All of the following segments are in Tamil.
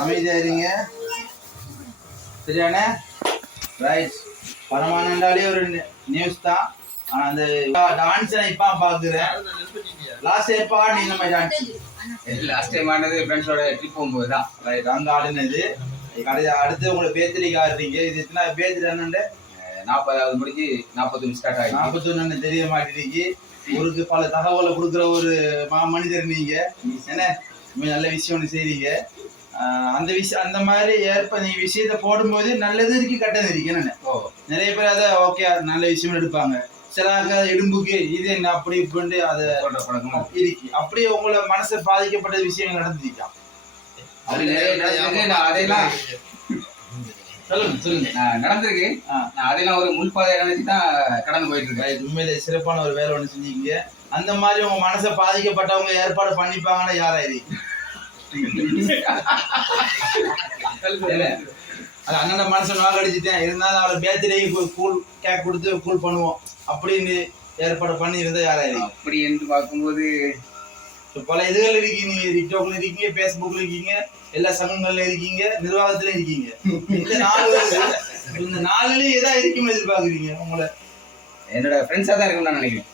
அமைதியா இருங்க. சரியானே? ரைட். பரமானண்டாலே ஒரு நியூஸ் தான். ஆனா அந்த டான்ஸ் இப்ப பாக்குறேன். லாஸ்ட் எப்ப ஆடினீங்க நம்ம டான்ஸ்? லாஸ்ட் டைம் ஆனது ஃப்ரெண்ட்ஸோட ட்ரிப் போகும்போது தான். ரைட், அங்க ஆடினது. அடுத்து உங்களுக்கு பேத்திரிக்கு ஆடுறீங்க. இது எத்தனை பேத்திரி அண்ணன்? 40வது முடிஞ்சு 41 ஸ்டார்ட் ஆகி 41 தெரிய மாட்டேங்குது. ஊருக்கு பல தகவலை கொடுக்குற ஒரு மனிதர் நீங்க. என்ன நல்ல விஷயம் ஒன்று செய்றீங்க. அந்த விஷயம் அந்த மாதிரி நீங்க விஷயத்த போடும்போது நல்லது இருக்கு கெட்டது இருக்கு. என்ன நிறைய பேர் அதை ஓகே நல்ல விஷயம் எடுப்பாங்க. சில இடும்புக்கு இது என்ன அப்படி இப்படி அதை இருக்கு. அப்படியே உங்களை மனசை பாதிக்கப்பட்ட விஷயங்கள் நடந்துருக்கான். சொல்லுங்க நடந்திருக்கு. அதெல்லாம் ஒரு முன்பாதை நினைச்சுதான் கடந்து போயிட்டு இருக்கேன். உண்மையிலே சிறப்பான ஒரு வேலை ஒண்ணு செஞ்சீங்க. அந்த மாதிரி உங்க மனசை பாதிக்கப்பட்டவங்க ஏற்பாடு பண்ணிப்பாங்கன்னா யாராயிருக்கு? அது அண்ணன் மனசை நோக்கடிச்சுட்டேன். இருந்தாலும் அவரை பேர்த்டேக்கு கூல் கேக் கொடுத்து கூல் பண்ணுவோம் அப்படின்னு ஏற்பாடு பண்ணி இருந்தா யாராயிருக்கு? அப்படி என்று பார்க்கும்போது பல இதுகள் இருக்கீங்க. நீங்க டிக்டாக்ல இருக்கீங்க, பேஸ்புக்ல இருக்கீங்க, எல்லா சங்கங்கள்ல இருக்கீங்க, நிர்வாகத்துல இருக்கீங்க. இந்த நாலுலயும் எதா இருக்கும்னு எதிர்பார்க்குறீங்க? உங்களை என்னோட ஃப்ரெண்ட்ஸா தான் இருக்கும்னு நான் நினைக்கிறேன்.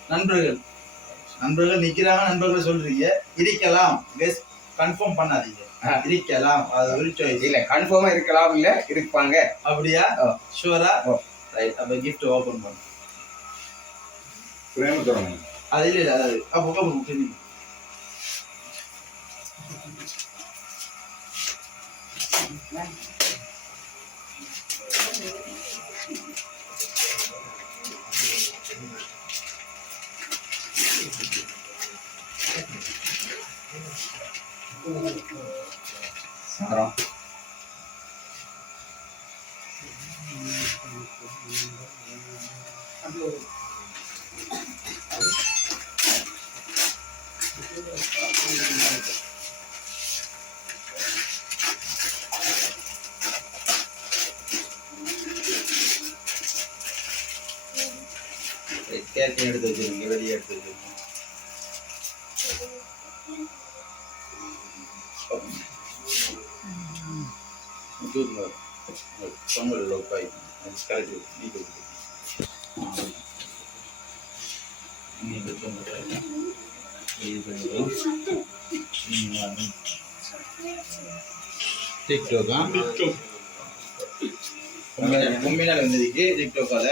நண்பர்கள் நிக்கிறாங்க. நண்பர்கள் சொல்றீங்க இருக்கலாம். பெஸ்ட் கன்ஃபார்ம் பண்ணாதீங்க. இருக்கலாம், அது ஒரு சாய்ஸ். இல்ல கன்ஃபார்மா இருக்கலாம், இல்ல இருப்பாங்க. அப்படியா? ஷூரா? ரைட். அப்ப gift ஓபன் பண்ணு. பிரேம தரணும். அது இல்ல, அது அப்போ முக்கியம். சாரம் கேக் எடுத்து வச்சிருக்கீங்க, வெளியே எடுத்து வச்சிருக்கீங்க. Somewhere low by it's correct. Need to TikTok. உண்மையில வந்திருக்கு டிக்டாக்கால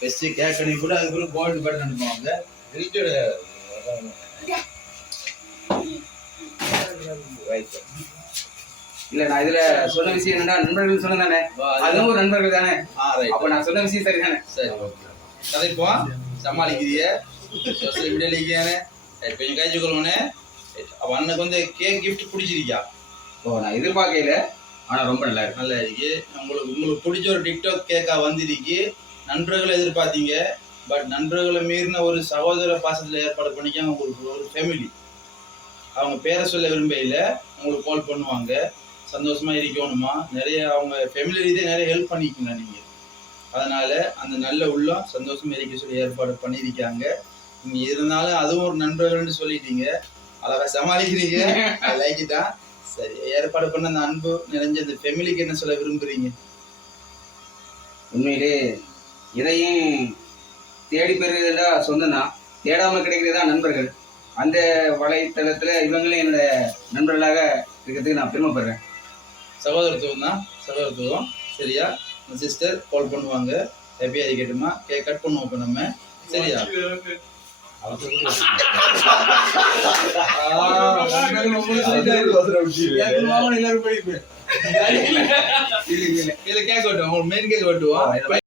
பெஸ்ட் கேக் பண்ணி கூட அதுக்கு கோல்டு பட்டன் அனுப்புவாங்க. இல்ல நான் இதுல சொன்ன விஷயம் என்னன்னா நண்பர்கள் சொன்னதானே, அதுவும் ஒரு நண்பர்கள் தானே. அப்ப நான் சொன்ன விஷயம் சரிதானே? சரி, கதைப்போம். சமாளிக்கிறீங்க சோசியல் மீடியால இருக்கானே இப்ப காய்ச்சி கொள்வனே. அப்ப அண்ணனுக்கு வந்து கேக் கிஃப்ட் பிடிச்சிருக்கா? நான் எதிர்பார்க்கல, ஆனா ரொம்ப நல்லா இருக்கு. உங்களுக்கு பிடிச்ச ஒரு டிக்டாக் கேக்கா வந்திருக்கு. நண்பர்களை எதிர்பார்த்தீங்க, பட் நண்பர்களை மீறின ஒரு சகோதர பாசத்துல ஏற்பாடு பண்ணிக்காங்க. உங்களுக்கு ஒரு ஃபேமிலி அவங்க பேரை சொல்ல விரும்பையில உங்களுக்கு கால் பண்ணுவாங்க. சந்தோஷமா இருக்கணுமா, நிறைய அவங்க ஃபேமிலி ரீதியாக நிறைய ஹெல்ப் பண்ணிக்கணும் நீங்க. அதனால அந்த நல்ல உள்ளம் சந்தோஷமா இருக்க சொல்லி ஏற்பாடு பண்ணியிருக்காங்க. நீங்க இருந்தாலும் அதுவும் ஒரு நண்பர்கள்னு சொல்லிட்டீங்க, அழகா சமாளிக்கிறீங்க. லைக் தான். சரி, ஏற்பாடு பண்ண அந்த அன்பு நிறைஞ்ச அந்த ஃபேமிலிக்கு என்ன சொல்ல விரும்புறீங்க? உண்மையிலே இதையும் தேடி பெறுறதா சொந்தம் தான், தேடாம கிடைக்கிறதா நண்பர்கள். அந்த வலைத்தளத்துல இவங்களும் என்னோட நண்பர்களாக இருக்கிறதுக்கு நான் பெருமைப்படுறேன். சகோதரத்துவம் தான், சகோதரத்துவம். சரியா? சிஸ்டர் கால் பண்ணுவாங்க, ஹாப்பியா இருக்கட்டுமா, கேக் கட் பண்ணுவோம் இப்ப நம்ம. சரியா? இல்ல கேக் வெட்டுவோம், மெயின் கேக் வெட்டுவோம்.